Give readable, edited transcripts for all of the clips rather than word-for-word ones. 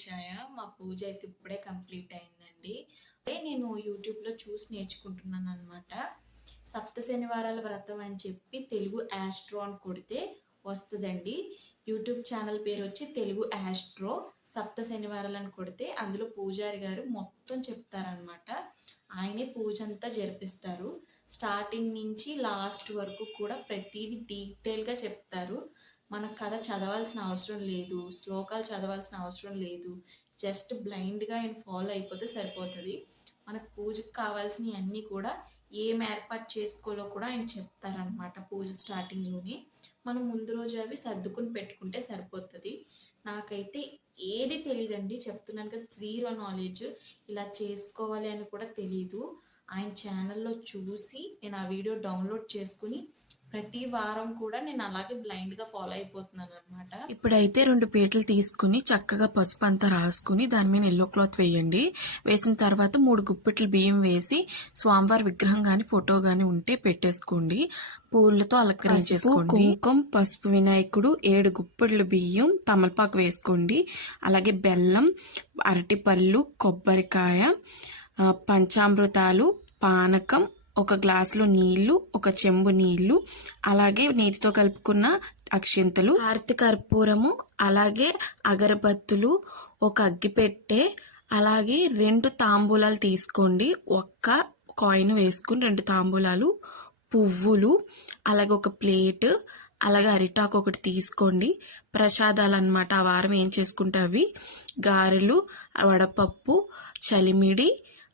గణేశాయ. మా పూజ అయితే ఇప్పుడే కంప్లీట్ అయిందండి. నేను యూట్యూబ్‌లో చూసి నేర్చుకుంటున్నాననమాట. సప్త శనివారాల వ్రతం అని చెప్పి తెలుగు యాస్ట్రో అని కొడితే వస్తదండి. యూట్యూబ్ ఛానల్ పేరొచ్చి తెలుగు యాస్ట్రో. సప్త శనివారాలని కొడితే అందులో పూజారి గారు మొత్తం చెప్తారనమాట. ఆయనే పూజంతా జరిపిస్తారు. స్టార్టింగ్ నుంచి లాస్ట్ వరకు కూడా ప్రతీది డీటెయిల్‌గా చెప్తారు. మనం కథ చదవాల్సిన అవసరం లేదు, శ్లోకాలు చదవాల్సిన అవసరం లేదు. జస్ట్ బ్లైండ్‌గా ఆయన ఫాలో అయిపోతే సరిపోతది. మనకు పూజకి కావాల్సినయన్నీ కూడా ఏం ఏర్పాటు చేసుకోవాలో కూడా ఆయన చెప్తారనమాట పూజ స్టార్టింగ్‌లోనే. మనం ముందు రోజు అవి సర్దుకుని పెట్టుకుంటే సరిపోతది. నాకైతే ఏది తెలీదండి. చెప్తున్నాను కదా, జీరో నాలెడ్జ్. ఇలా చేసుకోవాలి అని కూడా తెలీదు. ఆయన ఛానల్‌లో చూసి నేను ఆ వీడియో డౌన్లోడ్ చేసుకుని ప్రతి వారం కూడా నేను అలాగే బ్లైండ్‌గా ఫాలో అయిపోతున్నాననమాట. ఇప్పుడైతే 2 పీటలు తీసుకుని చక్కగా పసుపు అంతా రాసుకుని దాని మీద యెల్లో క్లాత్ వేయండి. వేసిన తర్వాత 3 గుప్పిట్లు బియ్యం వేసి స్వామివారి విగ్రహం కానీ ఫోటో కానీ ఉంటే పెట్టేసుకోండి. పూలతో అలంకరించేసుకోండి. కుంకుమ, పసుపు, వినాయకుడు, 7 గుప్పిళ్ళు బియ్యం, తమలపాకు వేసుకోండి. అలాగే బెల్లం, అరటిపళ్ళు, కొబ్బరికాయ, పంచామృతాలు, పానకం, ఒక గ్లాసులో నీళ్లు, ఒక చెంబు నీళ్లు, అలాగే నీటితో కలుపుకున్న అక్షింతలు, హారతి కర్పూరము, అలాగే అగరబత్తులు, ఒక అగ్గిపెట్టె, అలాగే 2 తాంబూలాలు తీసుకోండి. ఒక్క కాయిన్ వేసుకుని 2 తాంబూలాలు, పువ్వులు, అలాగే ఒక ప్లేట్, అలాగే అరిటాకు ఒకటి తీసుకోండి. ప్రసాదాలు అన్నమాట. ఆ వారం ఏం చేసుకుంటే అవి గారెలు, వడపప్పు, చలిమిడి,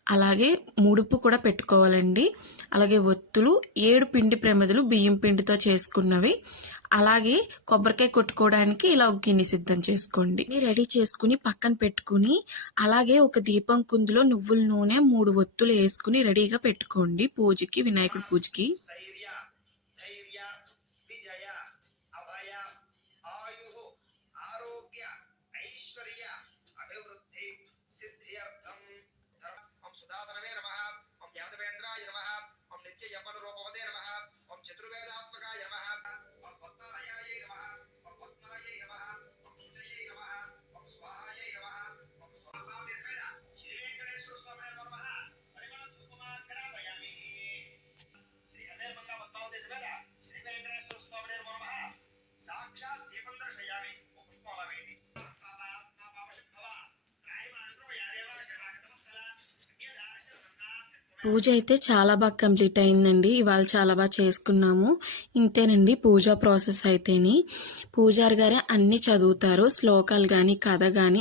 అలాగే ముడుపు కూడా పెట్టుకోవాలండి. అలాగే ఒత్తులు, 7 పిండి ప్రమిదలు బియ్యం పిండితో చేసుకున్నవి, అలాగే కొబ్బరికాయ కొట్టుకోవడానికి ఇలా ఒక గిన్నె సిద్ధం చేసుకోండి. రెడీ చేసుకుని పక్కన పెట్టుకుని అలాగే ఒక దీపం కుందులో నువ్వుల నూనె 3 ఒత్తులు వేసుకుని రెడీగా పెట్టుకోండి పూజకి, వినాయకుడి పూజకి. సుధాతనమే నమః. ఓం యాదవేంద్రాయ నమః. ఓం నిత్య యవ్వన రూపవతే నమః. ఓం చతుర్వేదాత్మకాయ నమః. ఓం పద్మాలయాయ నమః. ఓం పద్మాయై నమః. ఓం శుచయై నమః. ఓం స్వాహాయై నమః. ఓం స్వాహాయ సమేత శ్రీ వెంకటేశ్వర స్వామినే నమః. పరిమళ ధూపమాగ్రాపయామి. శ్రీ హనుమంత పద్మావతి సమేత శ్రీ వెంకటేశ్వర స్వామినే నమః. సాక్షాత్ దీపం దర్శయామి. ఓం పుష్పాలవేణి. పూజ అయితే చాలా బాగా కంప్లీట్ అయిందండి. ఇవాళ చాలా బాగా చేసుకున్నాము. ఇంతేనండి పూజా ప్రాసెస్ అయితేని. పూజారి గారే అన్నీ చదువుతారు, శ్లోకాలు కానీ కథ కానీ